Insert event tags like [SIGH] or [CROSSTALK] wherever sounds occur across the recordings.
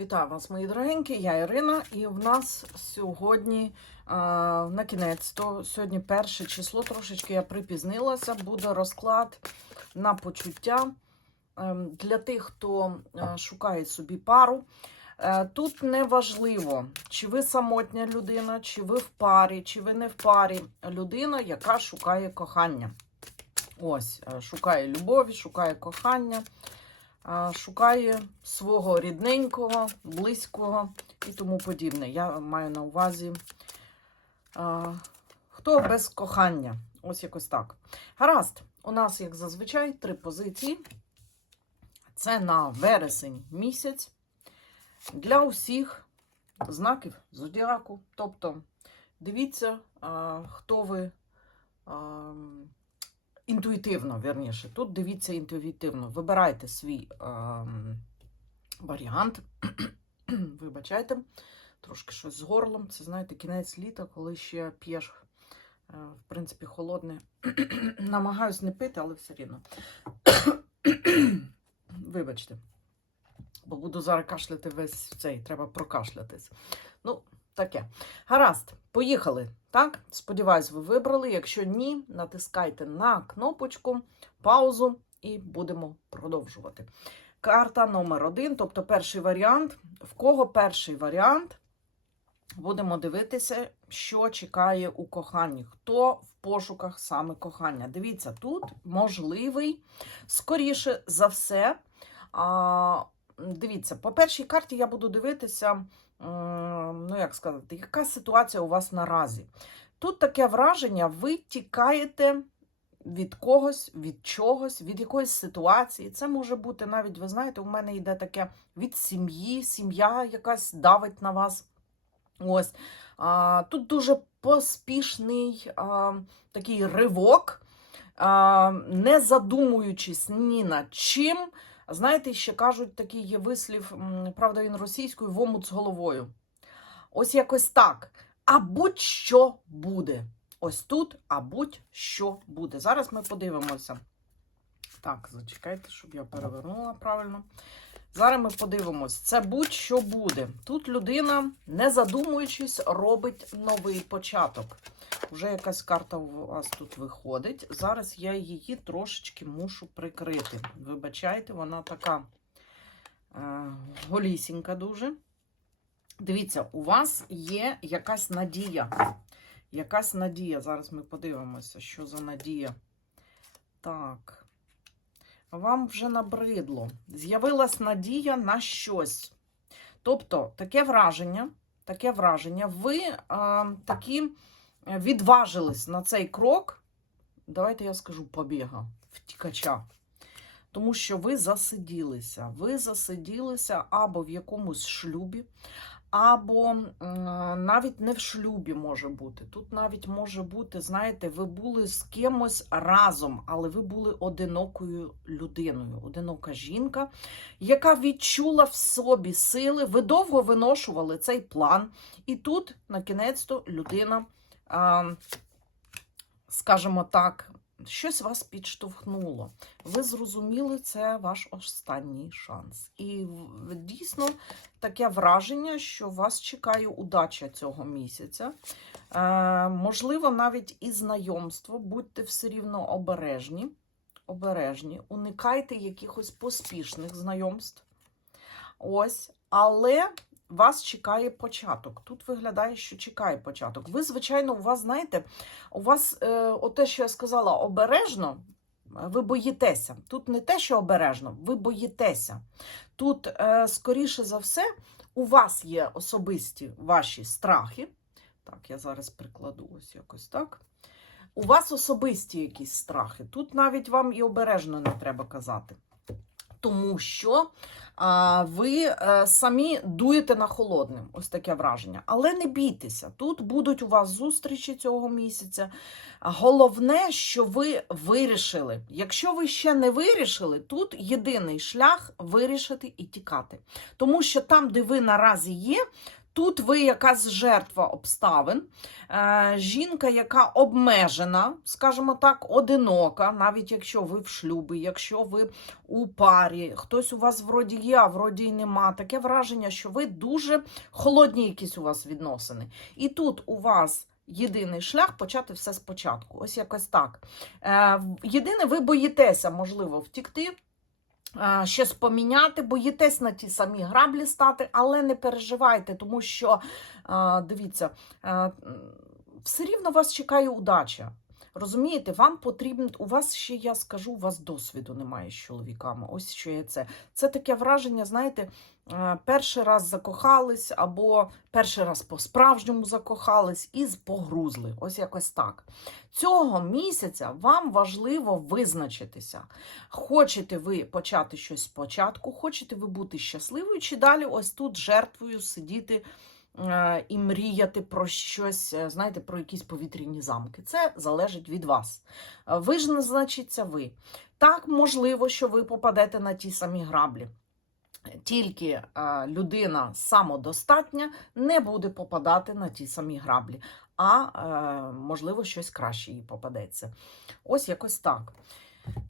Вітаю вас, мої дорогенькі, я Ірина, і в нас сьогодні, а, на кінець, то сьогодні перше число, трошечки я припізнилася, буде розклад на почуття ем, для тих, хто е, шукає собі пару. Е, Тут не важливо, чи ви самотня людина, чи ви в парі, чи ви не в парі. Людина, яка шукає кохання. Ось, е, шукає любові, шукає кохання шукає свого рідненького, близького і тому подібне. Я маю на увазі, хто без кохання. Ось якось так. Гаразд, у нас, як зазвичай, три позиції. Це на вересень місяць для усіх знаків зодіаку. Тобто, дивіться, хто ви. Інтуїтивно, верніше. Тут дивіться інтуїтивно. Вибирайте свій ем, варіант. [CLEARS THROAT] Вибачайте, трошки щось з горлом. Це, знаєте, кінець літа, коли ще п'єш, е, в принципі, холодне. [CLEARS THROAT] Намагаюсь не пити, але все рівно. [CLEARS THROAT] Вибачте. Бо буду зараз кашляти весь цей, треба прокашлятись. Ну, таке. Гаразд, поїхали. Так? Сподіваюсь, ви вибрали. Якщо ні, натискайте на кнопочку, паузу і будемо продовжувати. Карта номер один, тобто перший варіант. В кого перший варіант? Будемо дивитися, що чекає у коханні. Хто в пошуках саме кохання? Дивіться, тут можливий, скоріше за все. Дивіться, по першій карті я буду дивитися, ну як сказати, яка ситуація у вас наразі. Тут таке враження, ви тікаєте від когось, від чогось, від якоїсь ситуації. Це може бути навіть, ви знаєте, у мене йде таке від сім'ї, сім'я якась давить на вас. Ось. А, тут дуже поспішний а, такий ривок, а, не задумуючись ні над чим. Знаєте, ще кажуть, такий є вислів, правда, він російською, в омут з головою. Ось якось так. А будь-що буде. Ось тут, а будь-що буде. Зараз ми подивимося. Так, зачекайте, щоб я перевернула правильно. Зараз ми подивимось. Це будь-що буде. Тут людина, не задумуючись, робить новий початок. Вже якась карта у вас тут виходить. Зараз я її трошечки мушу прикрити. Вибачайте, вона така е, голісінька дуже. Дивіться, у вас є якась надія. Якась надія. Зараз ми подивимося, що за надія. Так. Вам вже набридло. З'явилась надія на щось. Тобто, таке враження, таке враження, ви а, такі відважились на цей крок. Давайте я скажу побіга, втікача. Тому що ви засиділися. Ви засиділися або в якомусь шлюбі, або навіть не в шлюбі може бути. Тут навіть може бути, знаєте, ви були з кимось разом, але ви були одинокою людиною, одинока жінка, яка відчула в собі сили. Ви довго виношували цей план, і тут, на кінець-то, людина, скажімо так, щось вас підштовхнуло. Ви зрозуміли, це ваш останній шанс. І дійсно таке враження, що вас чекає удача цього місяця. Е, можливо, навіть і знайомство. Будьте все рівно обережні. Обережні, уникайте якихось поспішних знайомств. Ось, але вас чекає початок. Тут виглядає, що чекає початок. Ви, звичайно, у вас, знаєте, у вас, е, оте, що я сказала, обережно, ви боїтеся. Тут не те, що обережно, ви боїтеся. Тут, е, скоріше за все, у вас є особисті ваші страхи. Так, я зараз прикладу ось якось так. У вас особисті якісь страхи. Тут навіть вам і обережно не треба казати. Тому що ви е, самі дуєте на холодним, ось таке враження. Але не бійтеся, тут будуть у вас зустрічі цього місяця. Головне, що ви вирішили. Якщо ви ще не вирішили, тут єдиний шлях вирішити і тікати. Тому що там, де ви наразі є, Тут ви якась жертва обставин, е, жінка, яка обмежена, скажімо так, одинока, навіть якщо ви в шлюбі, якщо ви у парі, хтось у вас вроді є, а вроді й нема. Таке враження, що ви дуже холодні якісь у вас відносини. І тут у вас єдиний шлях почати все спочатку. Ось якось так. Е, Єдине, ви боїтеся, можливо, втікти. Е, Щось поміняти, боїтесь на ті самі граблі стати, але не переживайте, тому що е, дивіться, е, все рівно вас чекає удача. Розумієте, вам потрібно, у вас ще, я скажу, у вас досвіду немає з чоловіками. Ось що є це. Це таке враження, знаєте, перший раз закохались, або перший раз по-справжньому закохались і погрузли. Ось якось так. Цього місяця вам важливо визначитися. Хочете ви почати щось спочатку, хочете ви бути щасливою, чи далі ось тут жертвою сидіти е, і мріяти про щось, е, знаєте, про якісь повітряні замки. Це залежить від вас. Е, Ви ж назначиться ви. Так, можливо, що ви попадете на ті самі граблі. Тільки е, людина самодостатня не буде попадати на ті самі граблі, а е, можливо щось краще їй попадеться. Ось якось так.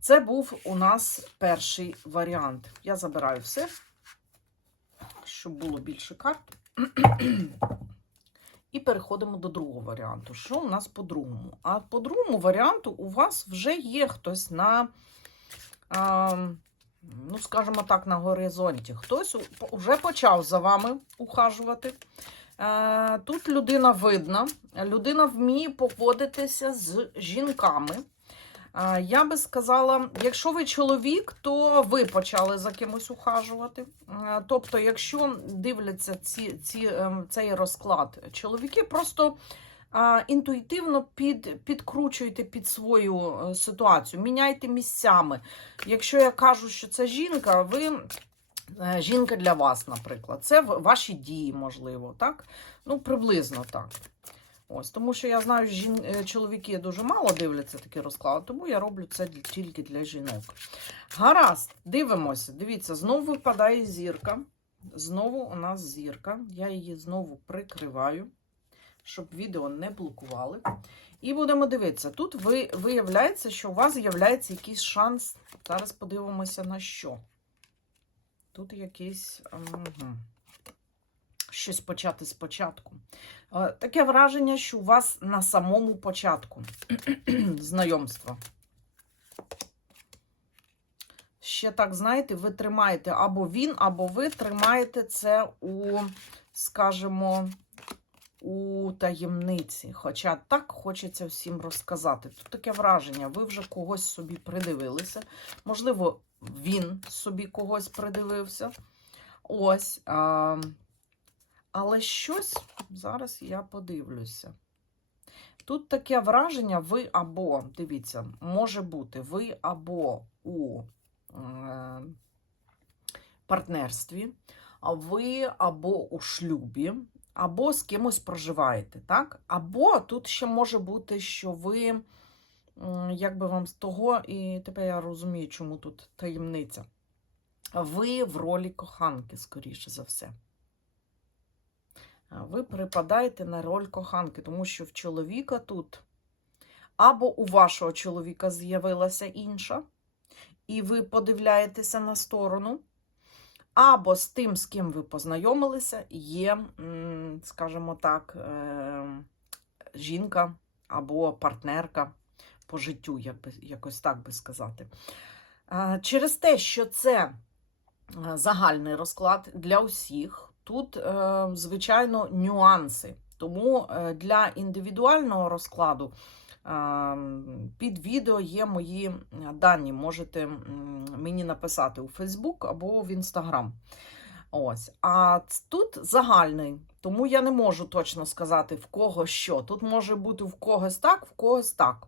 Це був у нас перший варіант. Я забираю все, щоб було більше карт. І переходимо до другого варіанту. Що у нас по другому? А по другому варіанту у вас вже є хтось на, а, ну, скажімо так, на горизонті. Хтось вже почав за вами ухажувати. Е, Тут людина видна, людина вміє поводитися з жінками. Е, Я би сказала, якщо ви чоловік, то ви почали за кимось ухажувати. Е, Тобто, якщо дивляться ці, ці, ем, цей розклад, чоловіки просто інтуїтивно під, підкручуйте під свою е, ситуацію, міняйте місцями. Якщо я кажу, що це жінка, ви. е, Жінка для вас, наприклад, це ваші дії, можливо, так? Ну, приблизно так. Ось, тому що я знаю, жін... е, чоловіки дуже мало дивляться такі розклади, тому я роблю це тільки для жінок. Гаразд, дивимося. Дивіться, знову випадає зірка. Знову у нас зірка. Я її знову прикриваю, щоб відео не блокували. І будемо дивитися. Тут ви, виявляється, що у вас з'являється якийсь шанс. Зараз подивимося на що. Тут якийсь. Угу. Щось почати спочатку. Е, Таке враження, що у вас на самому початку [CLEARS THROAT] знайомства. Ще так, знаєте, ви тримаєте або він, або ви тримаєте це у, скажімо, у таємниці. Хоча так хочеться всім розказати. Тут таке враження, ви вже когось собі придивилися. Можливо, він собі когось придивився. Ось. А, але щось зараз я подивлюся. Тут таке враження, ви або, дивіться, може бути, ви або у е, партнерстві, а ви або у шлюбі, або з кимось проживаєте, так? Або тут ще може бути, що ви, як би вам з того, і тепер я розумію, чому тут таємниця. Ви в ролі коханки, скоріше за все. Ви припадаєте на роль коханки, тому що в чоловіка тут або у вашого чоловіка з'явилася інша, і ви подивляєтеся на сторону, або з тим, з ким ви познайомилися, є, скажімо так, е, жінка або партнерка по життю, як би, якось так би сказати. Через те, що це е, загальний розклад для усіх. Тут, е, звичайно, нюанси. Тому е, для індивідуального розкладу е, під відео є мої е, дані. Можете мені написати у Фейсбук або в Інстаграм. Ось. А тут загальний, тому я не можу точно сказати, в кого що. Тут може бути в когось так, в когось так.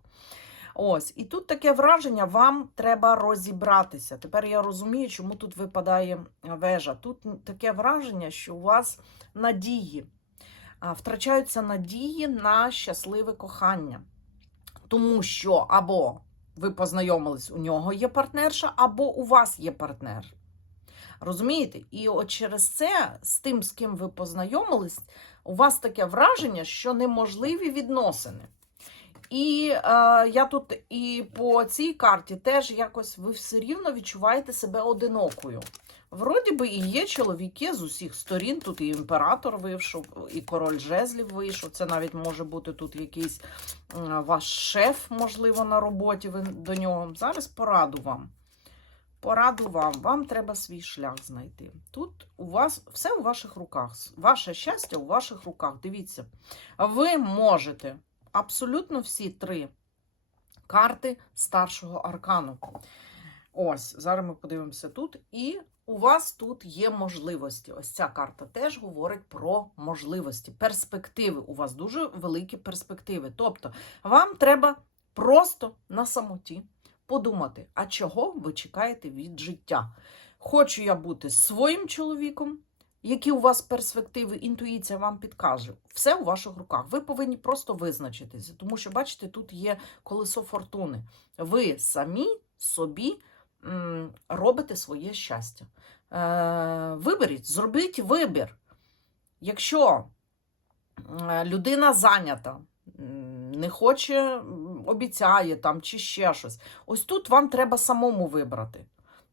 Ось, і тут таке враження, вам треба розібратися. Тепер я розумію, чому тут випадає вежа. Тут таке враження, що у вас надії, втрачаються надії на щасливе кохання. Тому що або ви познайомились, у нього є партнерша, або у вас є партнер. Розумієте? І от через це, з тим, з ким ви познайомились, у вас таке враження, що неможливі відносини. І е, я тут і по цій карті теж якось ви все рівно відчуваєте себе одинокою. Вроді би і є чоловіки з усіх сторін. Тут і імператор вийшов, і король жезлів вийшов. Це навіть може бути тут якийсь ваш шеф, можливо, на роботі. Ви до нього. Зараз пораду вам. Пораду вам. Вам треба свій шлях знайти. Тут у вас все у ваших руках. Ваше щастя у ваших руках. Дивіться, ви можете абсолютно всі три карти старшого аркану. Ось, зараз ми подивимося тут. І у вас тут є можливості. Ось ця карта теж говорить про можливості, перспективи. У вас дуже великі перспективи. Тобто, вам треба просто на самоті подумати, а чого ви чекаєте від життя? Хочу я бути своїм чоловіком, які у вас перспективи, інтуїція вам підкаже. Все у ваших руках. Ви повинні просто визначитися, тому що, бачите, тут є колесо фортуни. Ви самі собі робите своє щастя. Е, виберіть, зробіть вибір. Якщо е, людина зайнята, не хоче, обіцяє там чи ще щось, ось тут вам треба самому вибрати.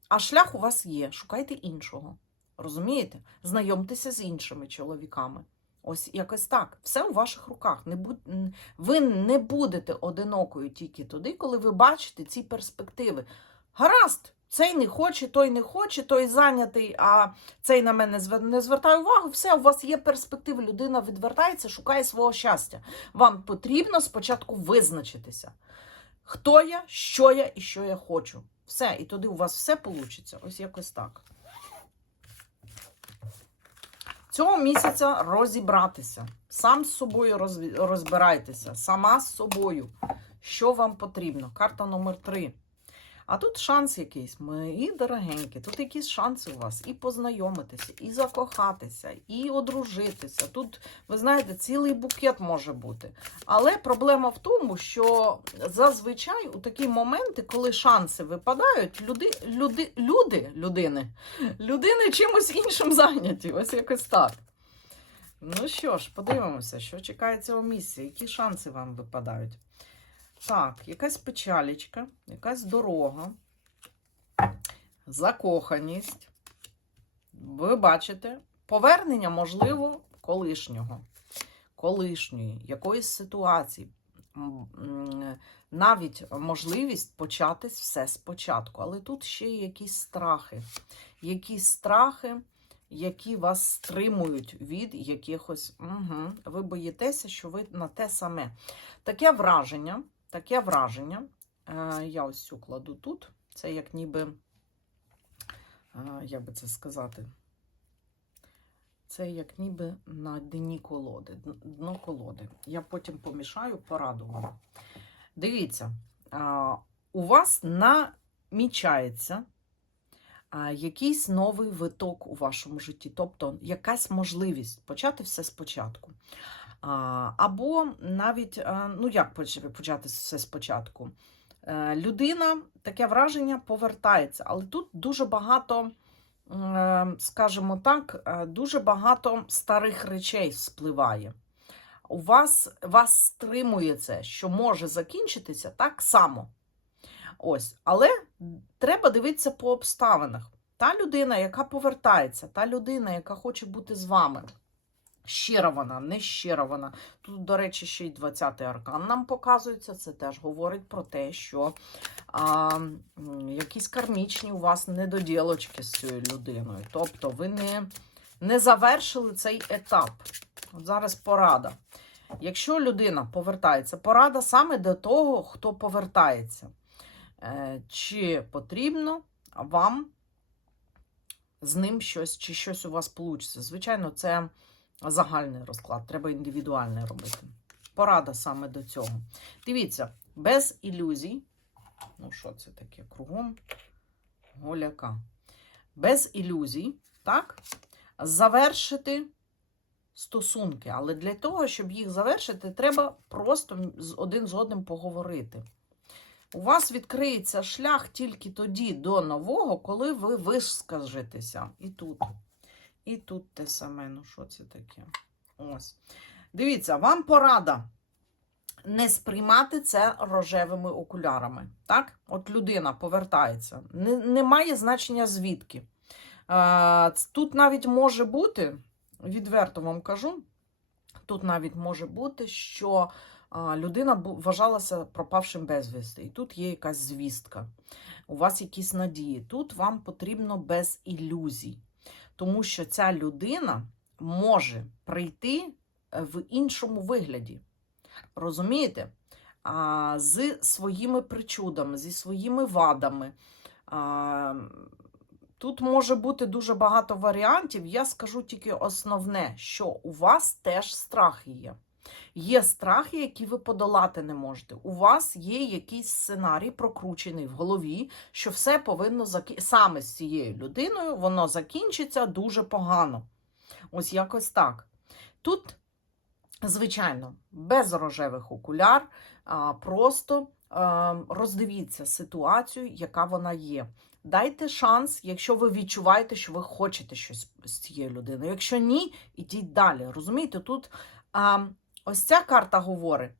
А шлях у вас є, шукайте іншого. Розумієте? Знайомтеся з іншими чоловіками. Ось якось так. Все у ваших руках. Не буд... Ви не будете одинокою тільки тоді, коли ви бачите ці перспективи. Гаразд, цей не хоче, той не хоче, той зайнятий, а цей на мене не звертає увагу. Все, у вас є перспективи. Людина відвертається, шукає свого щастя. Вам потрібно спочатку визначитися, хто я, що я і що я хочу. Все, і тоді у вас все вийде. Ось якось так. Цього місяця розібратися. Сам з собою розбирайтеся, сама з собою. Що вам потрібно? Карта номер 3. А тут шанс якийсь, мої дорогенькі, тут якісь шанси у вас і познайомитися, і закохатися, і одружитися. Тут, ви знаєте, цілий букет може бути. Але проблема в тому, що зазвичай у такі моменти, коли шанси випадають, люди, люди, люди, людини, людини чимось іншим зайняті. Ось якось так. Ну що ж, подивимося, що чекає цього місця, які шанси вам випадають. Так, якась печалічка, якась дорога, закоханість. Ви бачите, повернення, можливо, колишнього, колишньої, якоїсь ситуації. Навіть можливість початись все спочатку. Але тут ще є якісь страхи. Якісь страхи, які вас стримують від якихось. Угу. Ви боїтеся, що ви на те саме. Таке враження, таке враження. Е, я ось цю кладу тут. Це як ніби, е, як би це сказати, це як ніби на дні колоди, дно колоди. Я потім помішаю, пораду вам. Дивіться, а, у вас намічається якийсь новий виток у вашому житті, тобто якась можливість почати все спочатку. Або навіть, ну як поч- почати все спочатку? Е, Людина, таке враження, повертається, але тут дуже багато, е, скажімо так, е, дуже багато старих речей спливає. У вас, вас стримує це, що може закінчитися так само. Ось, але треба дивитися по обставинах. Та людина, яка повертається, та людина, яка хоче бути з вами. Щира вона, не щира вона. Тут, до речі, ще й 20-й аркан нам показується. Це теж говорить про те, що а, якісь кармічні у вас недоділочки з цією людиною. Тобто ви не, не завершили цей етап. От зараз порада. Якщо людина повертається, порада саме до того, хто повертається. Е, Чи потрібно вам з ним щось, чи щось у вас вийде? Звичайно, це загальний розклад, треба індивідуальний робити. Порада саме до цього. Дивіться, без ілюзій. Ну, що це таке? Кругом голяка. Без ілюзій, так? Завершити стосунки. Але для того, щоб їх завершити, треба просто один з одним поговорити. У вас відкриється шлях тільки тоді до нового, коли ви вискажетеся. І тут. І тут те саме. Ну, що це таке? Ось. Дивіться, вам порада не сприймати це рожевими окулярами. Так? От людина повертається. Не, значення звідки. Е, тут навіть може бути, відверто вам кажу, тут навіть може бути, що людина вважалася пропавшим безвісти. І тут є якась звістка. У вас якісь надії. Тут вам потрібно без ілюзій, тому що ця людина може прийти е, в іншому вигляді. Розумієте? З своїми причудами, зі своїми вадами. Тут може бути дуже багато варіантів. Я скажу тільки основне, що у вас теж страх є. Є страхи, які ви подолати не можете. У вас є якийсь сценарій прокручений в голові, що все повинно заки... саме з цією людиною воно закінчиться дуже погано. Ось якось так. Тут, звичайно, без рожевих окуляр, просто роздивіться ситуацію, яка вона є. Дайте шанс, якщо ви відчуваєте, що ви хочете щось з цією людиною. Якщо ні, ідіть далі. Розумієте, тут ось ця карта говорить.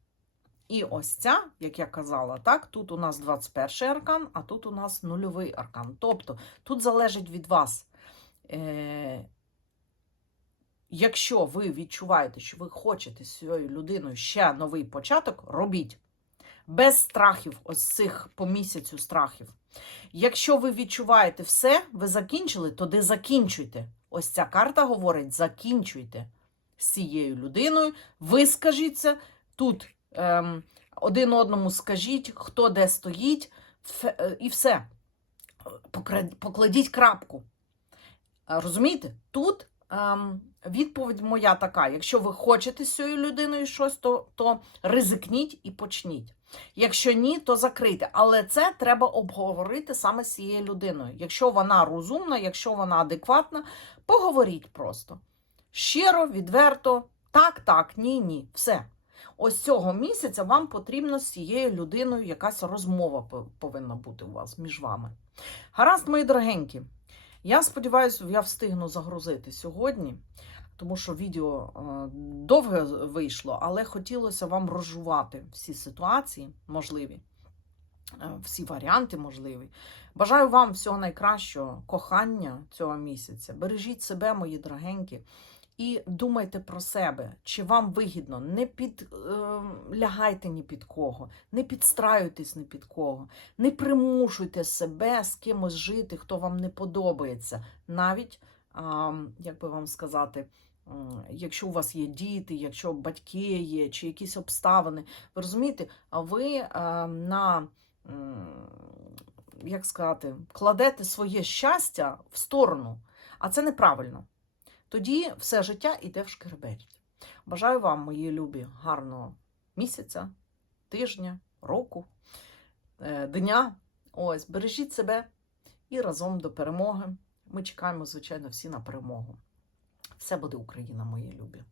І ось ця, як я казала, так, тут у нас 21 аркан, а тут у нас нульовий аркан. Тобто тут залежить від вас. Е, якщо ви відчуваєте, що ви хочете з цією людиною ще новий початок, робіть. Без страхів, ось цих по місяцю страхів. Якщо ви відчуваєте все, ви закінчили, тоді закінчуйте. Ось ця карта говорить: закінчуйте з цією людиною, вискажіться тут ем, один одному скажіть, хто де стоїть, е, і все. Покладіть крапку. Е, Розумієте? Тут ем, відповідь моя така: якщо ви хочете з цією людиною щось, то, то ризикніть і почніть. Якщо ні, то закрийте. Але це треба обговорити саме з цією людиною. Якщо вона розумна, якщо вона адекватна, поговоріть просто. Щиро, відверто, так, так, ні, ні. Все. Ось цього місяця вам потрібно з цією людиною якась розмова повинна бути у вас між вами. Гаразд, мої дорогенькі. Я сподіваюся, я встигну загрузити сьогодні, тому що відео е, довге вийшло, але хотілося вам розжувати всі ситуації можливі, е, всі варіанти можливі. Бажаю вам всього найкращого, кохання цього місяця. Бережіть себе, мої дорогенькі, і думайте про себе, чи вам вигідно. Не під, е, ні під кого, не підстраюйтесь ні під кого, не примушуйте себе з кимось жити, хто вам не подобається. Навіть, а, як би вам сказати, м, якщо у вас є діти, якщо батьки є, чи якісь обставини, ви розумієте, а ви е, на. м, Як сказати, кладете своє щастя в сторону, а це неправильно. Тоді все життя йде в шкереберть. Бажаю вам, мої любі, гарного місяця, тижня, року, е, дня. Ось, бережіть себе і разом до перемоги. Ми чекаємо, звичайно, всі на перемогу. Все буде Україна, мої любі.